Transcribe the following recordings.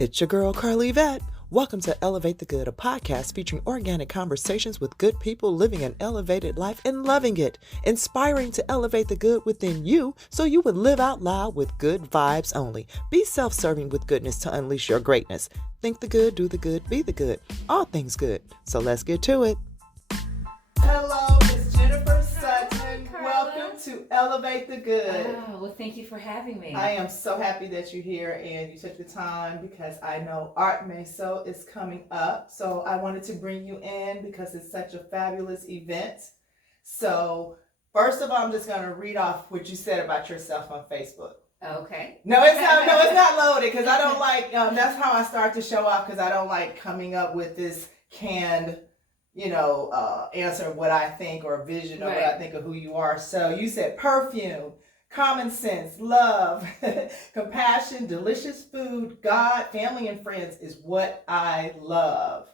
It's your girl, Carla Yvette. Welcome to Elevate the Good, a podcast featuring organic conversations with good people living an elevated life and loving it, inspiring to elevate the good within you so you would live out loud with good vibes only. Be self-serving with goodness to unleash your greatness. Think the good, do the good, be the good. All things good. So let's get to it. Hello, Miss Jennifer Sutton. Hi, Welcome to Elevate the Good. Oh, well, thank you for having me. I am so happy that you're here and you took the time because I know ART MESO is coming up. So I wanted to bring you in because it's such a fabulous event. So first of all, I'm just going to read off what you said about yourself on Facebook. Okay. No, it's not loaded because I don't like, that's how I start to show off because I don't like coming up with this canned answer what I think or vision of what I think of who you are. So you said perfume, common sense, love, compassion, delicious food, God, family, and friends is what I love.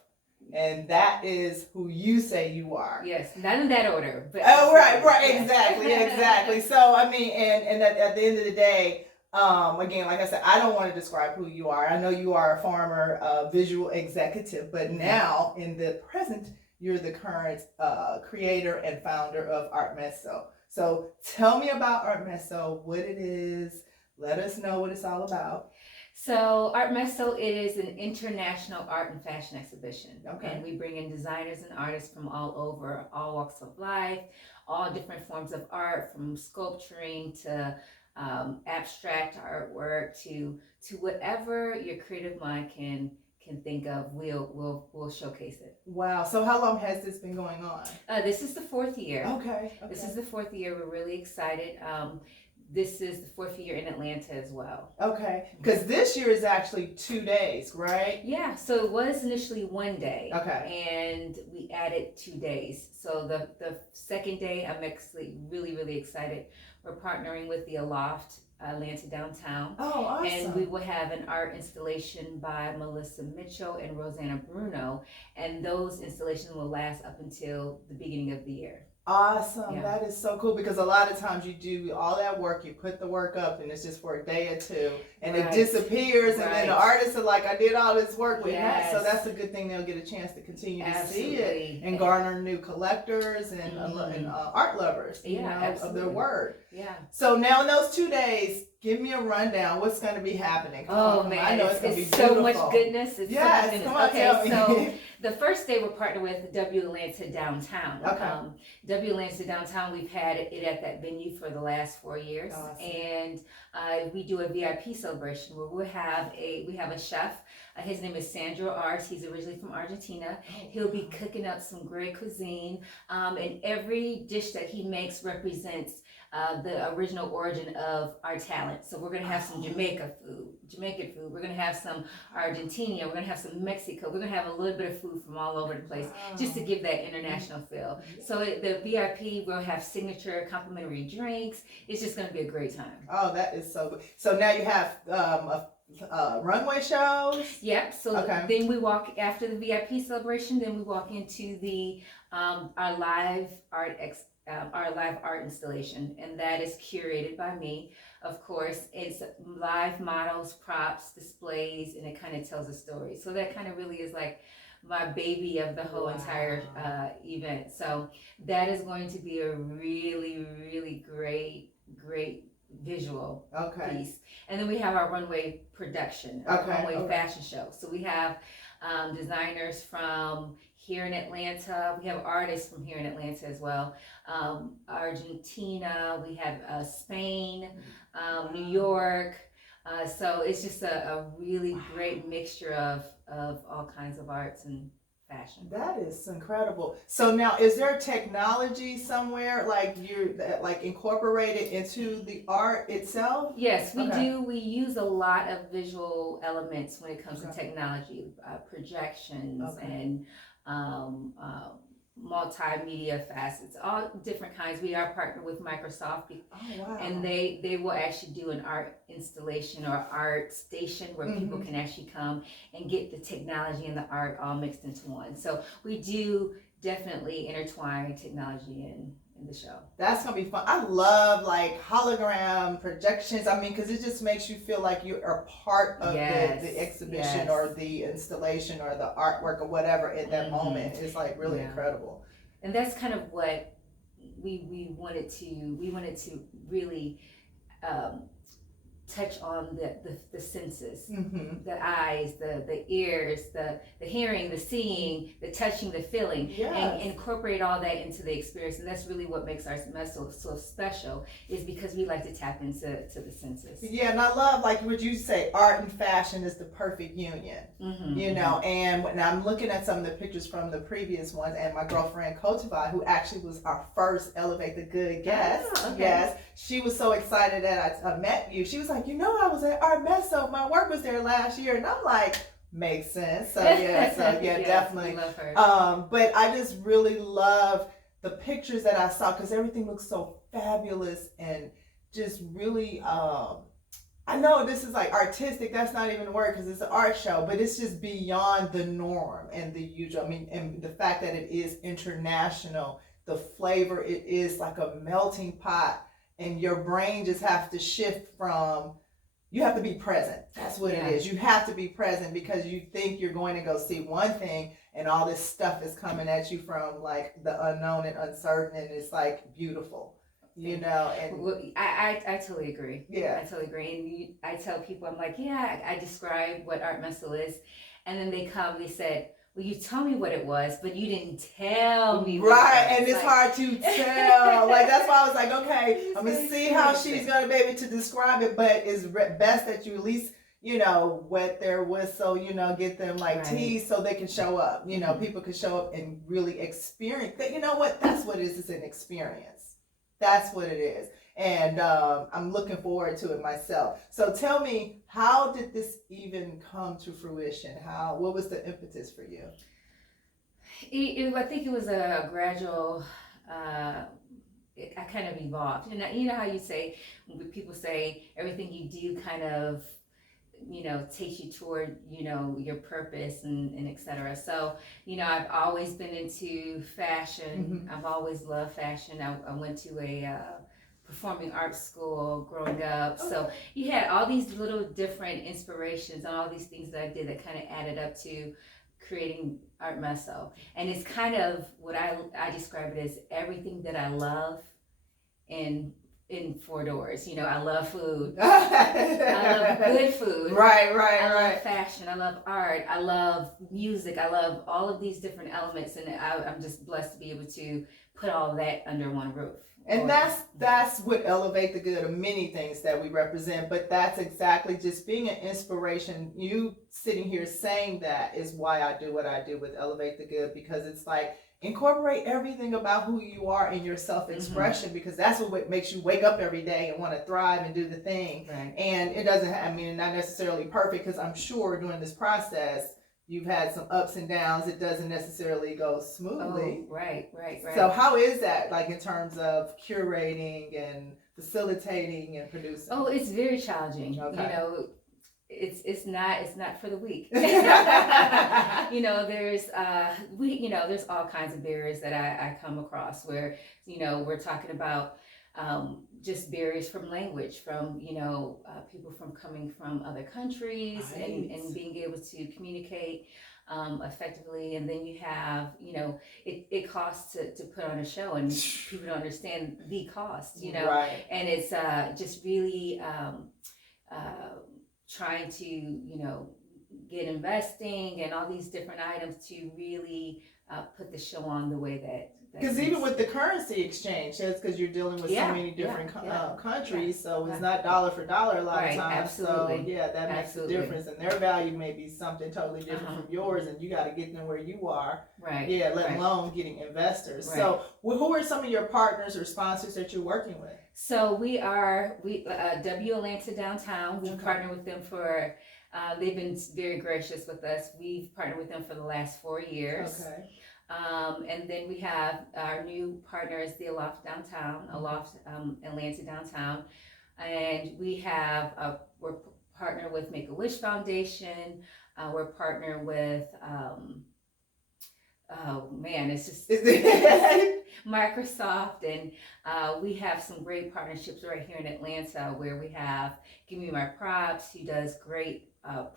And that is who you say you are. Yes, not in that order. But right, yes. exactly. So, I mean, and at the end of the day, again, like I said, I don't want to describe who you are. I know you are a former visual executive, but now in the present, you're the current creator and founder of ART MESO. So tell me about ART MESO, what it is. Let us know what it's all about. So ART MESO, it is an international art and fashion exhibition. Okay. And we bring in designers and artists from all over, all walks of life, all different forms of art, from sculpturing to abstract artwork to whatever your creative mind can think of, we'll showcase it. Wow. So how long has this been going on? This is the fourth year. Okay. This is the fourth year. We're really excited. This is the fourth year in Atlanta as well. Okay. Because this year is actually 2 days, right? Yeah. So it was initially 1 day. Okay. And we added 2 days. So the second day, I'm actually really excited. We're partnering with the Aloft Atlanta downtown. Oh, awesome. And we will have an art installation by Melissa Mitchell and Rosanna Bruno. And those installations will last up until the beginning of the year. Awesome. Yeah. That is so cool because a lot of times you do all that work, you put the work up and it's just for a day or two and it disappears and then the artists are like, I did all this work with that. So that's a good thing. They'll get a chance to continue to see it and garner new collectors and art lovers, of their work. Yeah. So now in those 2 days, give me a rundown. What's going to be happening? Man, I know it's going to be so much goodness. Yes, come on, tell me. So the first day we're partnered with W Atlanta Downtown. Okay. W Atlanta Downtown, we've had it at that venue for the last 4 years. Awesome. And we do a VIP celebration where we have a chef. His name is Sandro Ars. He's originally from Argentina. He'll be cooking up some great cuisine. And every dish that he makes represents the original origin of our talent. So we're going to have some Jamaican food. We're going to have some Argentina. We're going to have some Mexico. We're going to have a little bit of food from all over the place just to give that international feel. So the VIP will have signature complimentary drinks. It's just going to be a great time. Oh, that is so good. So now you have runway shows? Yep. So then we walk after the VIP celebration. Then we walk into the our live art installation, and that is curated by me. Of course, it's live models, props, displays, and it kind of tells a story. So that kind of really is like my baby of the whole entire event. So that is going to be a really great visual piece. And then we have our runway production, our runway fashion show. So we have designers from here in Atlanta. We have artists from here in Atlanta as well. Argentina, we have Spain, New York. So it's just a really great mixture of all kinds of arts and fashion. That is incredible. So now, is there technology somewhere like you're incorporated into the art itself? Yes, we do. We use a lot of visual elements when it comes to technology, projections and multimedia facets, all different kinds. We are partnered with Microsoft, and they will actually do an art installation or art station where people can actually come and get the technology and the art all mixed into one. So we do definitely intertwine technology in the show. That's gonna be fun. I love like hologram projections. I mean, because it just makes you feel like you are part of the exhibition or the installation or the artwork or whatever at that moment. It's like really incredible. And that's kind of what we wanted to really touch on the senses, the eyes, the ears, the hearing, the seeing, the touching, the feeling, and incorporate all that into the experience. And that's really what makes ART MESO so special, is because we like to tap into the senses. Yeah, and I love, like, would you say art and fashion is the perfect union, you know, and when I'm looking at some of the pictures from the previous ones, and my girlfriend Kotibai, who actually was our first Elevate the Good guest, she was so excited that I met you. She was like, you know, I was at ART MESO, my work was there last year, and I'm like, makes sense. So definitely. Love her. But I just really love the pictures that I saw, because everything looks so fabulous and just really I know this is like artistic, that's not even a word because it's an art show, but it's just beyond the norm and the usual. I mean, and the fact that it is international, the flavor, it is like a melting pot, and your brain just has to shift from, you have to be present. That's what it is. You have to be present, because you think you're going to go see one thing and all this stuff is coming at you from like the unknown and uncertain, and it's like beautiful, you know. And well, I totally agree. Yeah, I totally agree. And I tell people, I'm like, I describe what ART MESO is, and then they calmly said, well, you told me what it was, but you didn't tell me. Right, and it's like, hard to tell. Like, that's why I was like, okay, I'm gonna see how she's gonna be able to describe it, but it's best that you at least, you know, wet their whistle, you know, get them like teased so they can show up. You know, people can show up and really experience that. You know what? That's what it is. It's an experience. That's what it is. And I'm looking forward to it myself. So tell me, how did this even come to fruition? What was the impetus for you? I think it was a gradual, I kind of evolved. You know how you say, when people say everything you do kind of, you know, takes you toward, you know, your purpose and et cetera. So, you know, I've always been into fashion. I've always loved fashion. I went to a performing arts school growing up. So you had all these little different inspirations and all these things that I did that kind of added up to creating ART MESO. And it's kind of what I describe it as everything that I love in 4 doors. You know, I love food. I love good food. Right. I love fashion. I love art. I love music. I love all of these different elements, and I'm just blessed to be able to put all of that under one roof. And that's what Elevate the Good, of many things that we represent, but that's exactly just being an inspiration. You sitting here saying that is why I do what I do with Elevate the Good, because it's like, incorporate everything about who you are in your self-expression, because that's what makes you wake up every day and want to thrive and do the thing. Right. And it doesn't, I mean, not necessarily perfect, because I'm sure during this process, you've had some ups and downs. It doesn't necessarily go smoothly. Oh, right. So how is that, like, in terms of curating and facilitating and producing? Oh, it's very challenging. Okay. You know, it's not for the weak. You know, there's there's all kinds of barriers that I come across where, you know, we're talking about just barriers from language, from, you know, people from coming from other countries, and being able to communicate effectively. And then you have, you know, it costs to put on a show, and people don't understand the cost, you know. Right. And it's just really trying to, you know, get investing and all these different items to really put the show on the way that. Because even with the currency exchange, that's because you're dealing with so many different countries, so it's not dollar for dollar a lot of times. Absolutely. So that makes a difference, and their value may be something totally different from yours, and you got to get them where you are. Right. Yeah, let alone getting investors. Right. So, who are some of your partners or sponsors that you're working with? So we W Atlanta Downtown. We partner with them for. They've been very gracious with us. We've partnered with them for the last 4 years. Okay. And then we have our new partner is the Aloft Downtown, Atlanta Downtown, and we have we're partnered with Make-A-Wish Foundation. We're partnered with Oh man, it's just Microsoft, and we have some great partnerships right here in Atlanta where we have Give Me My Props, who does great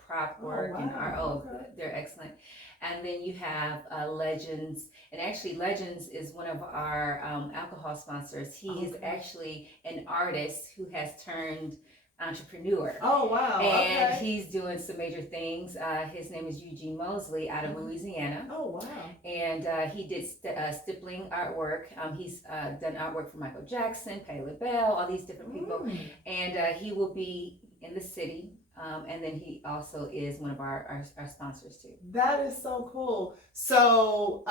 prop work, and they're excellent. And then you have Legends, and actually Legends is one of our alcohol sponsors. He is actually an artist who has turned entrepreneur. Oh wow! And he's doing some major things. His name is Eugene Mosley out of Louisiana. Oh wow! And he did stippling artwork. He's done artwork for Michael Jackson, Patti LaBelle, all these different people. And he will be in the city. And then he also is one of our sponsors too. That is so cool. So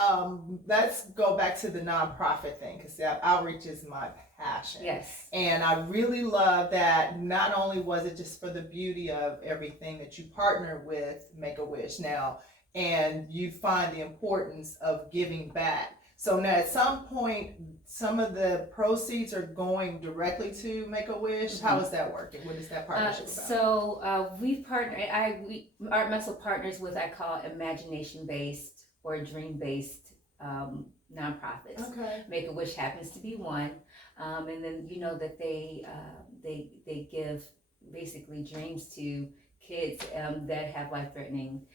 let's go back to the nonprofit thing, because outreach is my passion. Yes. And I really love that not only was it just for the beauty of everything that you partner with Make-A-Wish now, and you find the importance of giving back. So now at some point, some of the proceeds are going directly to Make-A-Wish. How is that working? What is that partnership about? So we've partnered, ART MESO partners with, I call imagination-based or dream-based nonprofits. Okay. Make-A-Wish happens to be one. And then you know that they give basically dreams to kids that have life-threatening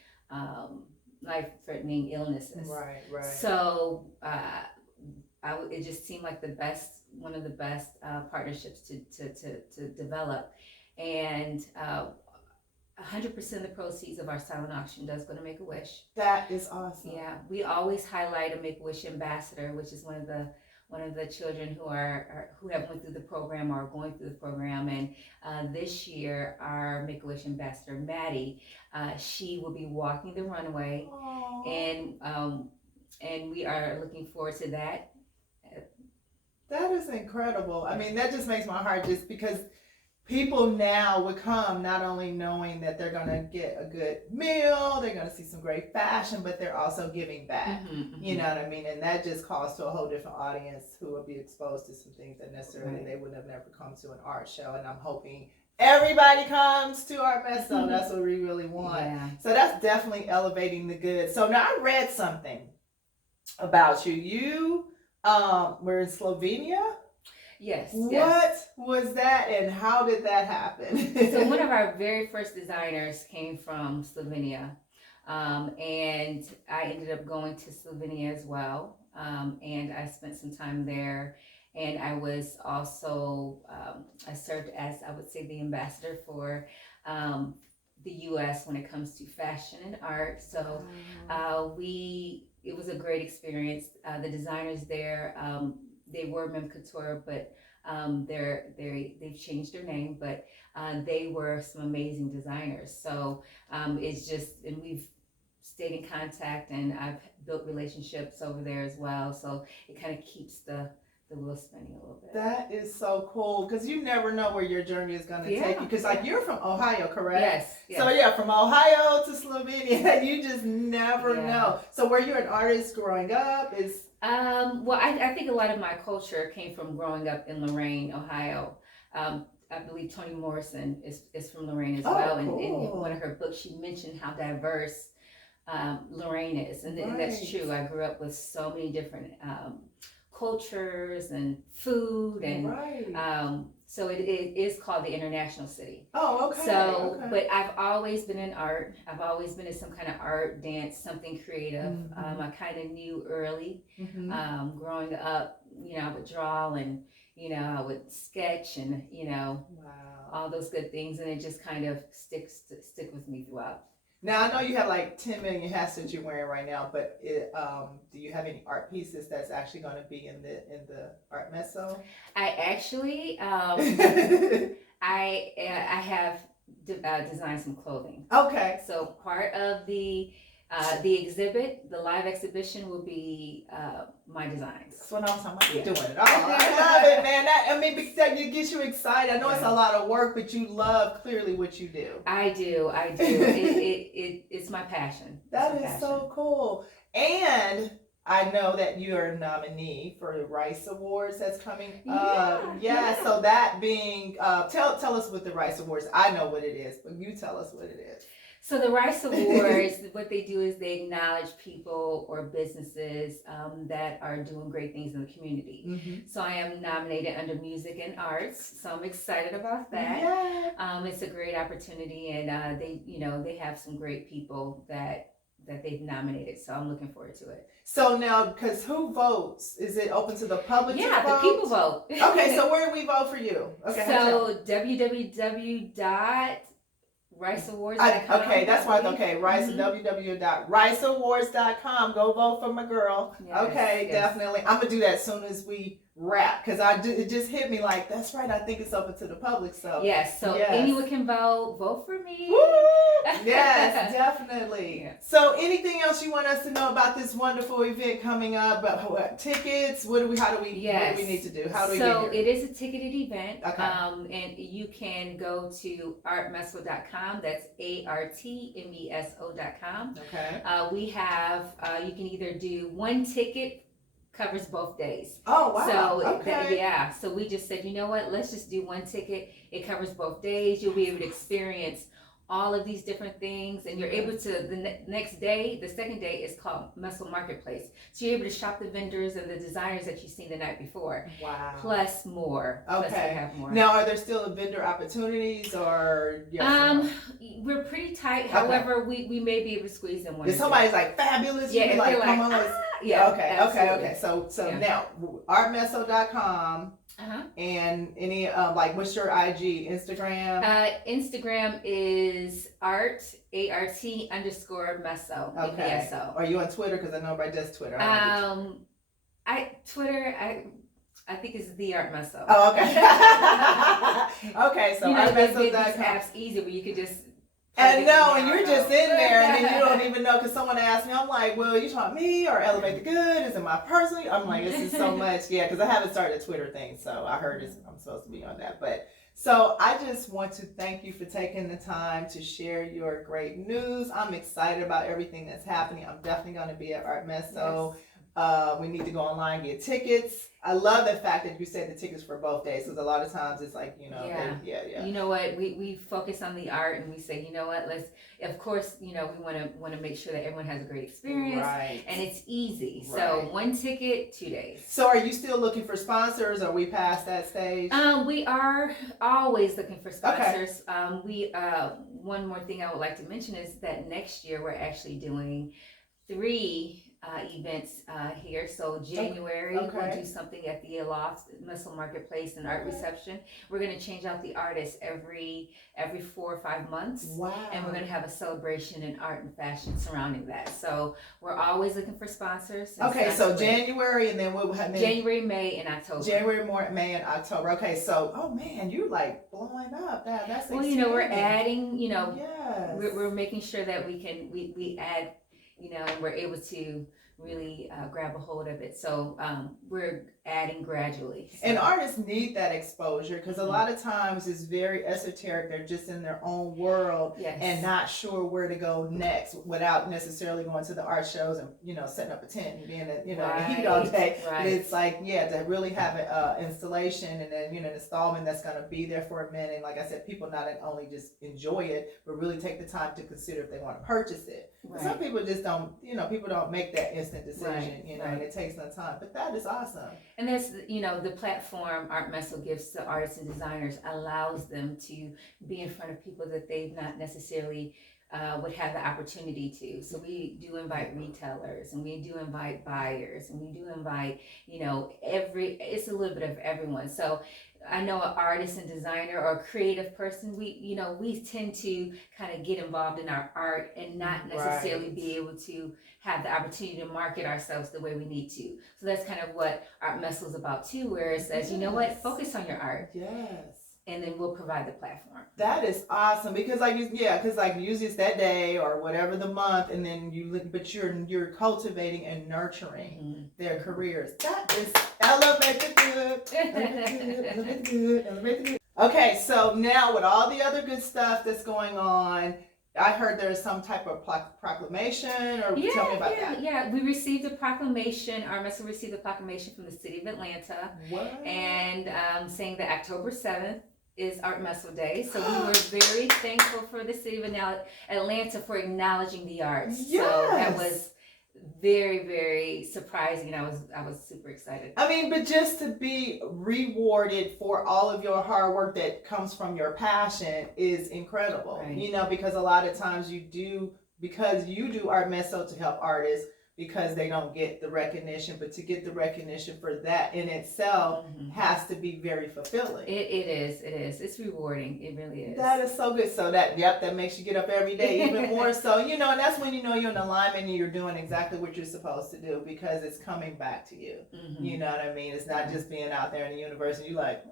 illnesses. Right. So it just seemed like one of the best partnerships to develop, and 100% of the proceeds of our silent auction does go to Make-A-Wish. That is awesome. Yeah, we always highlight a Make-A-Wish ambassador, which is one of the children who have went through the program or are going through the program. And this year, our Make-A-Wish ambassador, Maddie, she will be walking the runway. Aww. And we are looking forward to that. That is incredible. I mean, that just makes my heart, just because people now would come not only knowing that they're going to get a good meal, they're going to see some great fashion, but they're also giving back. You know what I mean? And that just calls to a whole different audience who will be exposed to some things that necessarily they would have never come to an art show. And I'm hoping everybody comes to Art Meso. That's what we really want. Yeah. So that's definitely elevating the good. So now I read something about you. You were in Slovenia? Yes. What was that, and how did that happen? So one of our very first designers came from Slovenia, and I ended up going to Slovenia as well, and I spent some time there. And I was also, I served as, I would say, the ambassador for the U.S. when it comes to fashion and art. So it was a great experience. The designers there, they were Mem Couture, but they've changed their name, but they were some amazing designers. So it's just, and we've stayed in contact, and I've built relationships over there as well. So it kind of keeps the wheel spinning a little bit. That is so cool, because you never know where your journey is going to take you. Because like you're from Ohio, correct? Yes. So yeah, from Ohio to Slovenia, you just never know. So were you an artist growing up? Well, I think a lot of my culture came from growing up in Lorraine, Ohio. I believe Toni Morrison is from Lorraine as well. Cool. And in one of her books, she mentioned how diverse Lorraine is. And that's true. I grew up with so many different cultures and food, and so it is called the International City. Oh, okay. So, but I've always been in art. I've always been in some kind of art, dance, something creative. I kind of knew early, growing up. You know, I would draw, and I would sketch, and all those good things, and it just kind of stick with me throughout. Now, I know you have like 10 million hats that you're wearing right now, but do you have any art pieces that's actually going to be in the Art Meso? I actually, I have designed some clothing. Okay. So part of the exhibit, the live exhibition, will be my designs. That's what I was talking about. You're doing it all. I love it, man. Because it gets you excited. I know it's a lot of work, but you love clearly what you do. I do. It's my passion. That is so cool. And I know that you are a nominee for the Rice Awards that's coming up. Yeah. So that being, tell us what the Rice Awards. I know what it is, but you tell us what it is. So the Rice Awards, what they do is they acknowledge people or businesses that are doing great things in the community. Mm-hmm. So I am nominated under music and arts, so I'm excited about that. Yeah. It's a great opportunity, and they have some great people that they've nominated. So I'm looking forward to it. So now, because who votes? Is it open to the public? Yeah, to the vote? people vote. Okay, so where do we vote for you? Okay. So www.riceawards.com. Okay, that's why. Okay, Rice. www.riceawards.com. Go vote for my girl. Yes, Okay, yes. definitely. I'm gonna do that as soon as we wrap, because it just hit me like, that's right. I think it's open to the public. So Yes, so yes. anyone can vote for me. Woo! Yes, definitely. Yeah. So anything else you want us to know about this wonderful event coming up? What tickets? What do we need to do? How do we So get here? it is a ticketed event. Okay. And you can go to artmeso.com. That's ARTMESO.com. Okay. We have you can either do one ticket, covers both days. Oh wow. So okay. so we just said, you know what, let's just do one ticket. It covers both days. You'll be able to experience all of these different things, and you're able to next day, the second day is called Meso Marketplace. So you're able to shop the vendors and the designers that you've seen the night before. Wow. Plus more. Okay. Plus we have more. Now, are there still vendor opportunities, or yes we're pretty tight. Okay. However, we may be able to squeeze in one. If somebody's like fabulous, yeah, you be like, come on, let's. Yeah. Okay. Absolutely. Okay. So Yeah. now artmeso.com. Uh-huh. And any what's your IG, Instagram? Instagram is ART_meso. Okay. MESO. Are you on Twitter? Because I know everybody does Twitter. Twitter, I think it's the Art Meso. Oh, okay. Okay, so these artmeso.com. apps easy where you could just. And no, and you're just in there, and then you don't even know, because someone asked me, I'm like, well, you talking me or Elevate the Good? Is it my personal? I'm like, this is so much. Yeah, because I haven't started a Twitter thing, so I heard I'm supposed to be on that. But so I just want to thank you for taking the time to share your great news. I'm excited about everything that's happening. I'm definitely going to be at Art Meso. Yes. We need to go online and get tickets. I love the fact that you said the tickets for both days, because a lot of times it's like, Yeah. yeah. You know what? We focus on the art, and we say, you know what? Let's. Of course, we want to make sure that everyone has a great experience, Right. and it's easy. Right. So one ticket, 2 days. So are you still looking for sponsors? Are we past that stage? We are always looking for sponsors. Okay. One more thing I would like to mention is that next year we're actually doing 3 events here. So January we'll do something at the Aloft Meso Marketplace and Art Reception. We're going to change out the artists every 4 or 5 months. Wow. And we're going to have a celebration in art and fashion surrounding that. So we're always looking for sponsors. Okay, so January, and then we'll have January, May, and October. January, May, and October. Okay, so oh man, you're like blowing up. That's well, we're adding. Yes. We're making sure that we add. And we're able to really grab a hold of it. So we're adding gradually. So. And artists need that exposure, because a lot of times it's very esoteric. They're just in their own world and not sure where to go next without necessarily going to the art shows and setting up a tent and being in the heat all day. Right. It's like to really have an installation and then an installment that's going to be there for a minute. And like I said, people not only just enjoy it, but really take the time to consider if they want to purchase it. Right. Some people just don't. People don't make that instant decision. And it takes some time. But that is awesome. And that's, the platform Art Meso gives to artists and designers allows them to be in front of people that they've not necessarily would have the opportunity to. So we do invite retailers, and we do invite buyers, and we do invite, it's a little bit of everyone. So I know an artist and designer or a creative person, we tend to kind of get involved in our art and not necessarily be able to have the opportunity to market ourselves the way we need to. So that's kind of what Art Meso is about too, where it says, focus on your art. Yes. And then we'll provide the platform. That is awesome, because usually it's that day or whatever the month, and then you're cultivating and nurturing their careers. That is elevate the good. Okay, so now with all the other good stuff that's going on, I heard there's some type of proclamation, or tell me about that. Yeah, we received a proclamation. Art Meso received a proclamation from the city of Atlanta. What? And saying that October 7th is Art Meso Day. So we were very thankful for the city of Atlanta for acknowledging the arts. Yes. So that was very, very surprising. I was super excited. I mean, but just to be rewarded for all of your hard work that comes from your passion is incredible. Right. You know, because a lot of times you do Art Meso to help artists because they don't get the recognition, but to get the recognition for that in itself has to be very fulfilling. It is. It's rewarding. It really is. That is so good. So that makes you get up every day even more so, you know, and that's when you know you're in alignment and you're doing exactly what you're supposed to do because it's coming back to you. You know what I mean? It's not just being out there in the universe and you're like,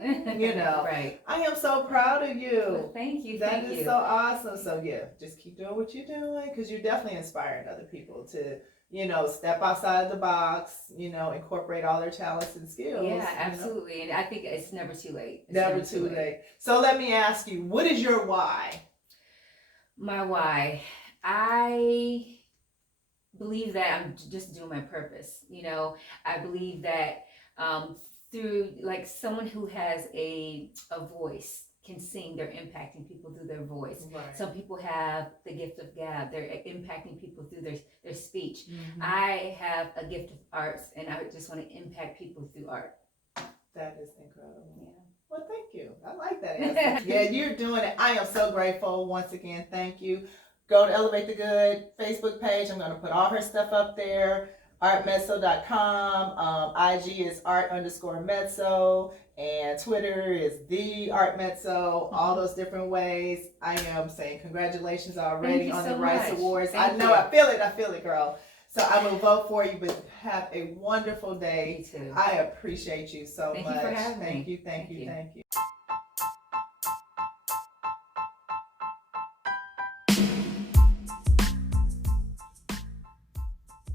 you know. Right. I am so proud of you. Well, thank you. That is so awesome. So yeah, just keep doing what you're doing because you're definitely inspiring other people to, you know, step outside the box, you know, incorporate all their talents and skills. Yeah, absolutely. And I think it's never too late. Never too late. So let me ask you, what is your why? My why? I believe that I'm just doing my purpose. You know, I believe that through like someone who has a voice can sing, they're impacting people through their voice. Right. Some people have the gift of gab, they're impacting people through their speech. I have a gift of arts and I just want to impact people through art. That is incredible. Yeah. Well, thank you. I like that answer. Yeah, you're doing it. I am so grateful. Once again, thank you. Go to Elevate the Good Facebook page. I'm going to put all her stuff up there. artmeso.com. IG is art_mezzo. And Twitter is the Art Meso. All those different ways. I am saying congratulations already on the Rice Awards. I know. I feel it, girl. So I will vote for you, but have a wonderful day. Me too. I appreciate you so much. Thank you for having me. Thank you.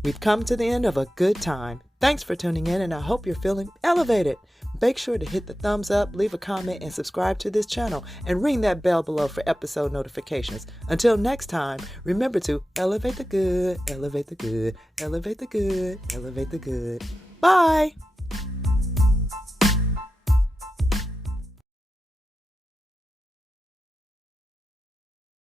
We've come to the end of a good time. Thanks for tuning in, and I hope you're feeling elevated. Make sure to hit the thumbs up, leave a comment, and subscribe to this channel, and ring that bell below for episode notifications. Until next time, remember to elevate the good, elevate the good, elevate the good, elevate the good. Bye!